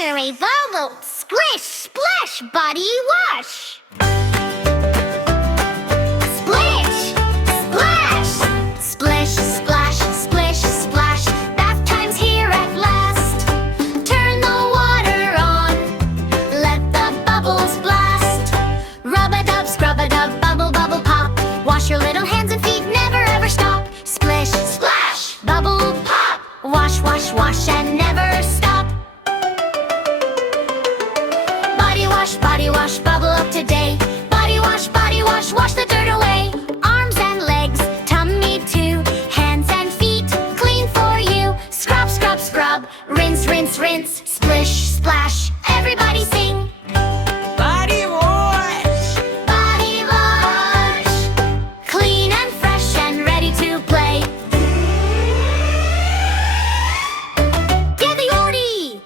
honor a bubble. Splish, splash, body wash. Splish, splash. Splish, splash, splish, splash. Bath time's here at last. Turn the water on. Let the bubbles blast. Rub-a-dub, scrub-a-dub, bubble, bubble, pop. Wash your little hands and feet, never ever stop. Splish, splash, bubble, pop. Wash, wash, wash, and never stop. Body wash, bubble up today. Body wash, wash the dirt away. Arms and legs, tummy too. Hands and feet, clean for you. Scrub, scrub, scrub, rinse, rinse, rinse. Splish, splash, everybody sing. Body wash. Body wash. Clean and fresh and ready to play. Get the ordy!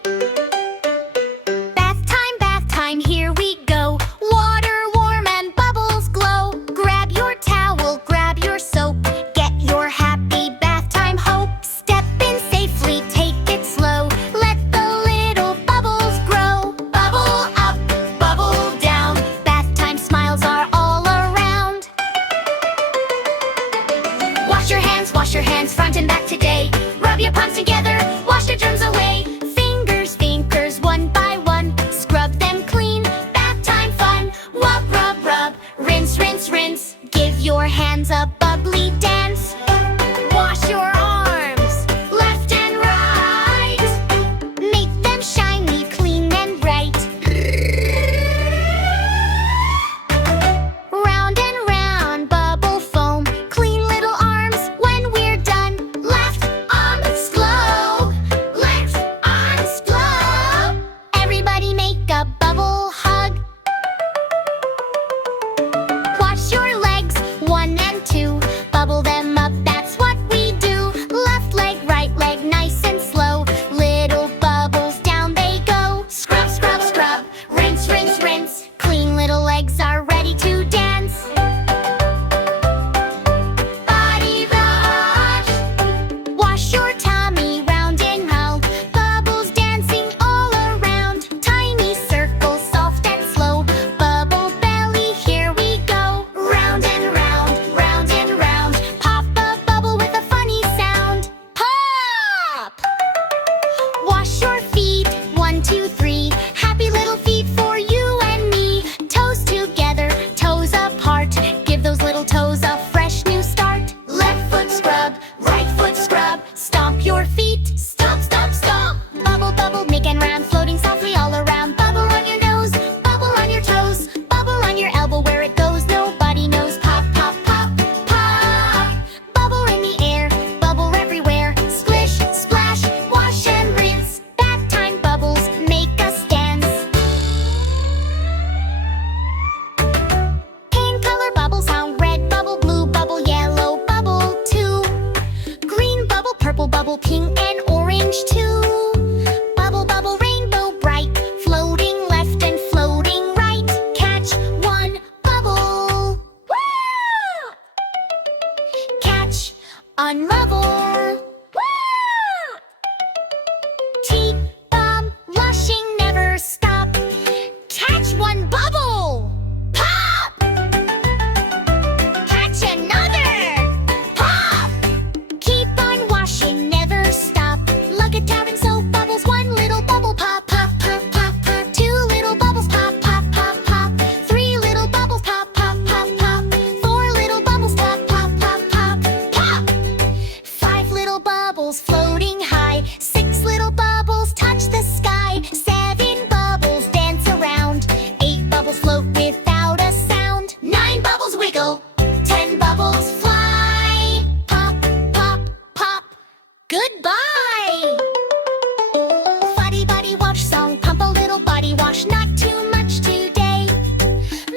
Bath time, here we go. Water warm and bubbles glow. Grab your towel, grab your soap. Get your happy bath time hope. Step in safely, take it slow. Let the little bubbles grow. Bubble up, bubble down. Bath time smiles are all around. Wash your hands front and back today. Rub your palms together, wash the germs away. Fingers, fingers, one by one. Scrub them clean, bath time fun. Rub, rub, rub, rinse, rinse, rinse. Give your hands a bubbly dance. Wash your arms, left and right. Make them shiny, clean and bright. Round and round, bubble foam. Clean little arms when we're done. Left arms glow, left arms glow. Everybody make a bubble hug. Wash your legs, 1 and 2. Bubble them up, that's what we do. Left leg, right leg, nice and slow. Little bubbles, down they go. Scrub, scrub, scrub, rinse, rinse, rinse. Clean little legs are ready to dance. Body wash. Wash your tummy round and round. Bubbles dancing all around. Tiny circles, soft and slow. Bubble belly, here we go. Round and round, round and round. Pop a bubble with a funny sound. Pop! Wash your feet, 1, 2, 3. Happy little feet for you and me. Toes together, toes apart. Give those little toes a fresh new start. Left foot scrub, right foot scrub. Stomp your feet, stomp, stomp, stomp. Bubble, bubble, make and round, floating softly all around. Bubble on your nose, bubble on your toes. Bubble on your elbow where it goes, nobody knows. Pop, pop, pop, pop. Bubble in the air, bubble everywhere. Splish, splash, wash and rinse. Bath time bubbles make us dance. Paint color bubbles sound red bubble, blue bubble, yellow bubble too. Green bubble, purple bubble, pink and orange too. Bubble, bubble, rainbow bright, floating left and floating right. Catch one bubble. Woo! Catch, unravel. Woo! T-bomb, washing never stop. Catch one bubble. Pop! Catch another. Pop! Keep on washing, never stop. Look at towering soap bubbles. 1 little bubble pop, pop, pop, pop, pop. 2 little bubbles pop, pop, pop, pop. 3 little bubbles pop, pop, pop, pop. 4 little bubbles pop, pop, pop, pop, pop. 5 little bubbles floating high. 6 little bubbles touch the sky. 7 bubbles dance around. 8 bubbles float without a sound. 9 bubbles wiggle. 10 bubbles fly. Pop, pop, pop. Goodbye. Buddy, buddy wash song. Pump a little body wash. Not too much today.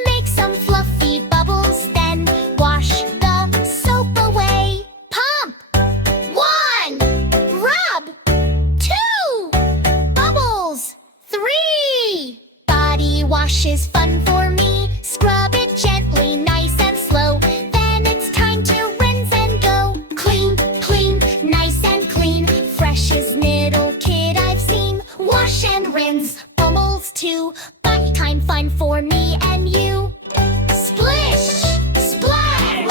Make some fluffy bubbles, then wash the soap away. Pump. 1. Rub. 2. Bubbles. 3. Body wash is fun for me. Scrub it gently, nice and slow. Then it's time to rinse and go. Clean, clean, nice and clean. Fresh as little kid I've seen. Wash and rinse, too. Bath time fun for me and you. Splish, splash,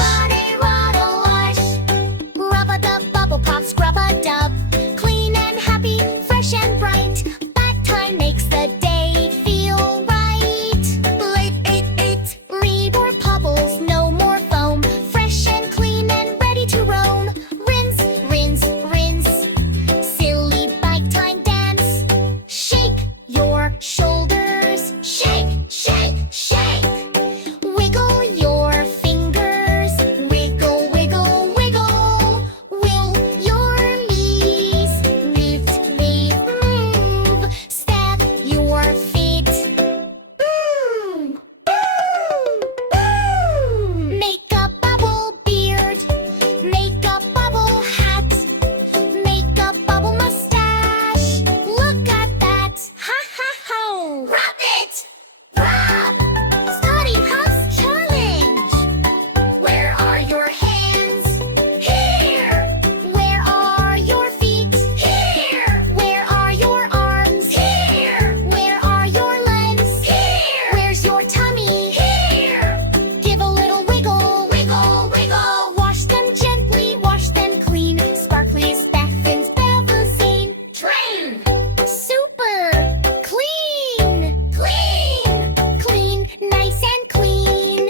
waddle, wash. Rub-a-dub, bubble pop, scrub-a-dub. Clean and happy, fresh and bright. Bath time makes the day feel right. Eight. Read or bubbles, no more foam. Fresh and clean and ready to roam. Rinse, rinse, rinse. Silly bike time dance. Shake your shoulders. Shake, shake, shake. Wiggle your fingers. Wiggle, wiggle, wiggle. Will your knees move? Step your feet. Boom, boom, boom. Make a bubble beard. Make a bubble hat. Make a bubble mustache. Look at that. Ha ha ha. Rub it. Rub. Study house challenge. Where are your hands? Here. Where are your feet? Here. Where are your arms? Here. Where are your legs? Here. Where's your tummy? Here. Give a little wiggle, wiggle, wiggle. Wash them gently, wash them clean. Sparkliest Bethans, Bevazine. Train. Super. Clean. Clean. Clean. Nice and clean.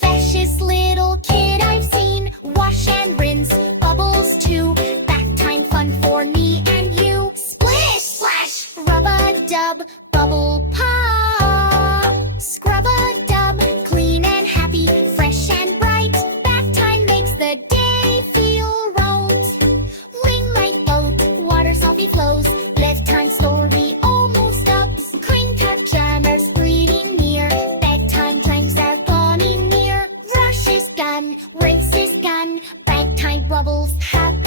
Freshest little kid I've seen. Wash and rinse. Bubbles too. Bath time fun for me and you. Splish. Splash. Rub-a-dub. Bubble pop. Scrub-a-dub. Clean and happy. Fresh and bright. Bath time makes the day feel right. Ring like boat. Water softly flows. Bedtime story almost up. Cream cut jammers breathing near. Bedtime dreams are gone in near. Brush is gone. Rinse is gone. Bedtime bubbles have